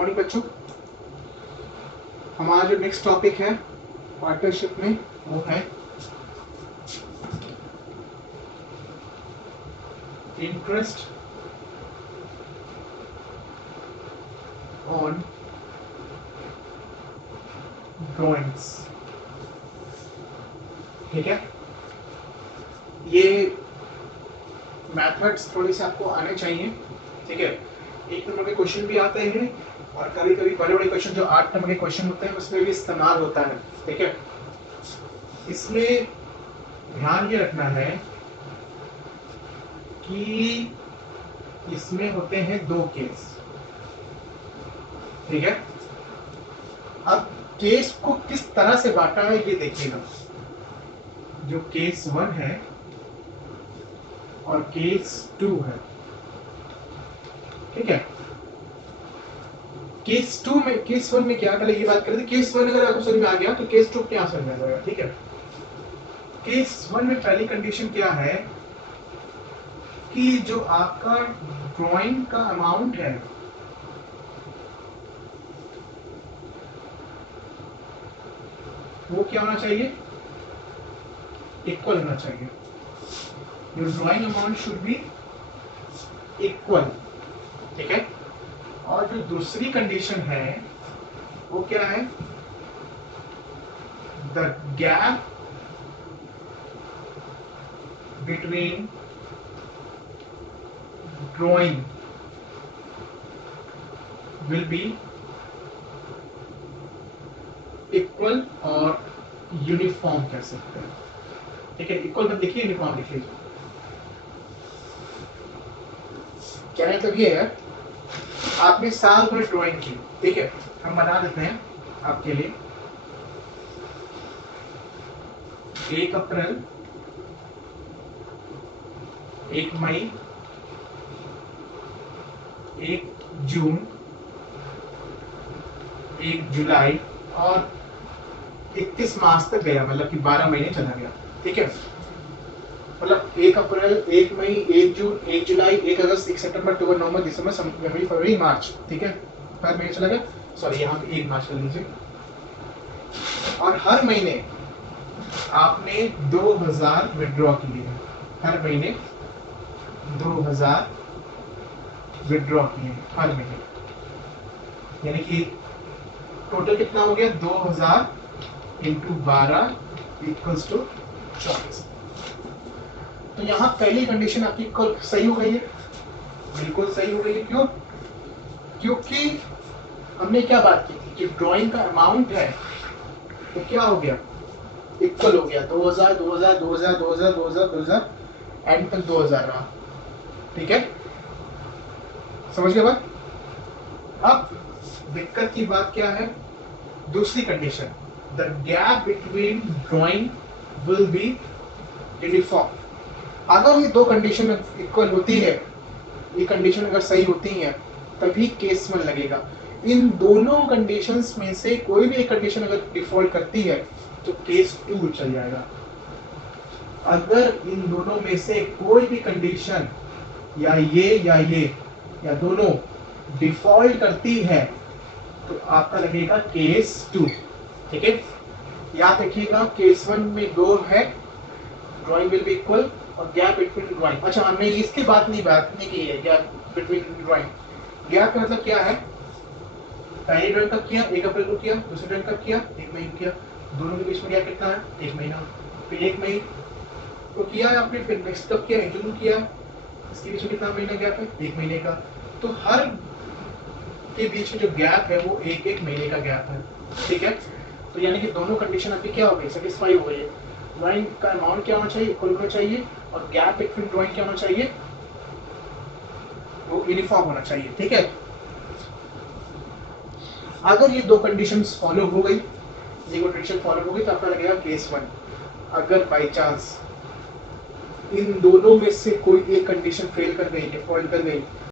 Morning बच्चों। हमारा जो नेक्स्ट टॉपिक है पार्टनरशिप में वो है इंटरेस्ट ऑन ड्रॉइंग्स। ठीक है, ये मैथड्स थोड़ी से आपको आने चाहिए। ठीक है, 1 नंबर के क्वेश्चन भी आते हैं और कभी कभी बड़े बड़े क्वेश्चन जो 8 नंबर के क्वेश्चन होते हैं उसमें भी इस्तेमाल होता है। ठीक है, इसमें ध्यान ये रखना है कि इसमें होते हैं 2 केस। ठीक है, अब केस को किस तरह से बांटा है ये देखिएगा। जो केस 1 है और केस 2 है। ठीक है, केस 2 में, केस 1 में क्या, पहले ये बात करें। केस 1 अगर आपको समझ में आ गया तो केस 2 क्या समझ में आ जाएगा। ठीक है, केस 1 में पहली कंडीशन क्या है कि जो आपका ड्राइंग का अमाउंट है वो क्या होना चाहिए, इक्वल होना चाहिए। Your drawing amount should be equal. ठीक है, और जो दूसरी कंडीशन है वो क्या है, the gap between drawing will be equal और यूनिफॉर्म कह सकते हैं। ठीक है, इक्वल मत लिखिए, यूनिफॉर्म लिख लीजिए। कहने मतलब ये है, आपने साल भर ड्राइंग की। ठीक है, हम बना देते हैं आपके लिए 1 अप्रैल, 1 मई, 1 जून, 1 जुलाई और 31 मार्च तक गया, मतलब कि 12 महीने चला गया। ठीक है, मतलब 1 अप्रैल, 1 मई, 1 जून, 1 जुलाई, 1 अगस्त, 1 सितंबर, अक्टूबर, नवंबर, दिसंबर, जनवरी, फरवरी, मार्च। ठीक है, हर महीने चला गया। सॉरी, यहाँ पे 1 मार्च कर लीजिए। और हर महीने आपने 2000 विड्रॉ किए, हर महीने 2000 विड्रॉ किए हर महीने, यानी कि टोटल कितना हो गया, 2000 इंटू 12 इक्वल्स टू 24। तो यहाँ पहली कंडीशन आपकी सही हो गई है, बिल्कुल सही हो गई है। क्यों? क्योंकि हमने क्या बात की थी कि ड्राइंग का अमाउंट है तो क्या हो गया, इक्वल हो गया। 2000 2000 2000 2000 2000 2000 एंड तक 2000 रहा। ठीक है, समझ गए बात। अब दिक्कत की बात क्या है, दूसरी condition, the gap between drawing will be uniform. अगर ये 2 कंडीशन इक्वल होती है, ये कंडीशन अगर सही होती है तभी केस 1 लगेगा। इन दोनों कंडीशंस में से कोई भी एक कंडीशन अगर डिफॉल्ट करती है तो केस 2 चल जाएगा। अगर इन दोनों में से कोई भी कंडीशन या ये या दोनों डिफॉल्ट करती है तो आपका लगेगा केस 2। ठीक है, याद रखिएगा, केस 1 में 2 है, ड्राइंग विल बी इक्वल और गैप बिटवीन ड्राइंग। अच्छा, हमने इसकी बात नहीं की है, गैप बिटवीन ड्राइंग। गैप का मतलब क्या है, पहली ड्राइंग कब किया, 1 अप्रैल को किया, दूसरी ड्राइंग कब किया, 1 मई को किया, दोनों के बीच में गैप कितना है, 1 महीना। फिर 1 मई को किया आपने, फिर नेक्स्ट कब किया, जून किया, इसके बीच में कितना महीना गैप है, 1 महीने का। तो हर के बीच में जो गैप है वो 1 महीने का गैप है। ठीक है, तो यानी कि दोनों कंडीशन आपकी क्या हो गई, सेटिस्फाई हो गई है। ड्राइंग का अमाउंट क्या होना चाहिए, इक्वल होना चाहिए, और गैप बिटवीन ड्राइंग क्या होना चाहिए, वो यूनिफॉर्म होना चाहिए। ठीक है, अगर ये 2 कंडीशंस फॉलो हो गई, ये कंडीशन फॉलो हो गई तो आपका लगेगा केस 1। अगर बाई चांस इन दोनों में से कोई एक कंडीशन फेल कर गई, डिफॉल्ट कर गई,